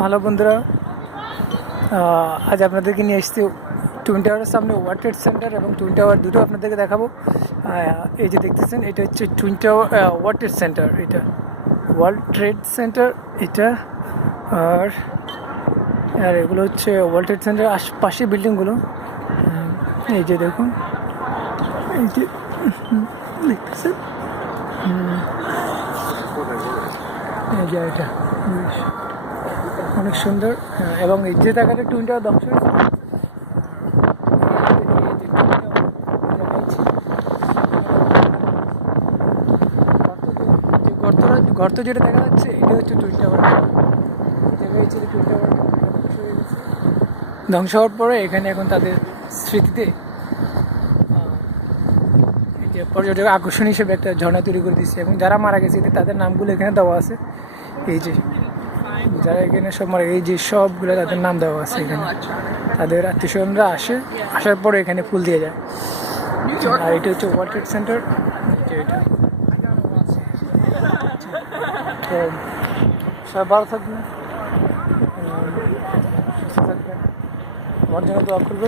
Hello বন্ধুরা, আজ আপনাদেরকে নিয়ে এসেছি টুইন টাওয়ারের সামনে ওয়ার্ল্ড ট্রেড সেন্টার এবং টুইন টাওয়ার দুটো আপনাদেরকে দেখাবো। এই যে দেখতেছেন, এটা হচ্ছে twin tower world trade centre. এটা ওয়ার্ল্ড ট্রেড সেন্টার এটা। আর আর এগুলো হচ্ছে ওয়ার্ল্ড ট্রেড সেন্টার আশপাশে বিল্ডিংগুলো। এই যে দেখুন, এই যে দেখতেছেন, এই যে এটা অনেক সুন্দর। এবং এই যে জায়গাটা টুইন টাওয়ার ধ্বংস হয়েছে, গর্ত যেটা দেখা যাচ্ছে, এটা হচ্ছে টুইন টাওয়ার। এই জায়গায় ছিল টুইন টাওয়ার, ধ্বংস হয়ে গেছে। ধ্বংস হওয়ার পরে এখানে এখন তাদের স্মৃতিতে এই যে পর্যটক আকর্ষণ হিসেবে একটা ঝর্ণা তৈরি করে দিচ্ছে, এবং যারা মারা গেছে তাদের নামগুলো এখানে দেওয়া আছে। এই যে যারা এখানে সব মারা, এই যে সবগুলো তাদের নাম দেওয়া আছে এখানে। তাদের আত্মীয়স্বজনরা আসার পরে এখানে ফুল দিয়ে যায়। আর এটা হচ্ছে ওয়ার্ল্ড ট্রেড সেন্টার। এটা তো সবাই ভালো থাকবেন, সুস্থ থাকবেন, আমার জন্য দোয়া করবেন।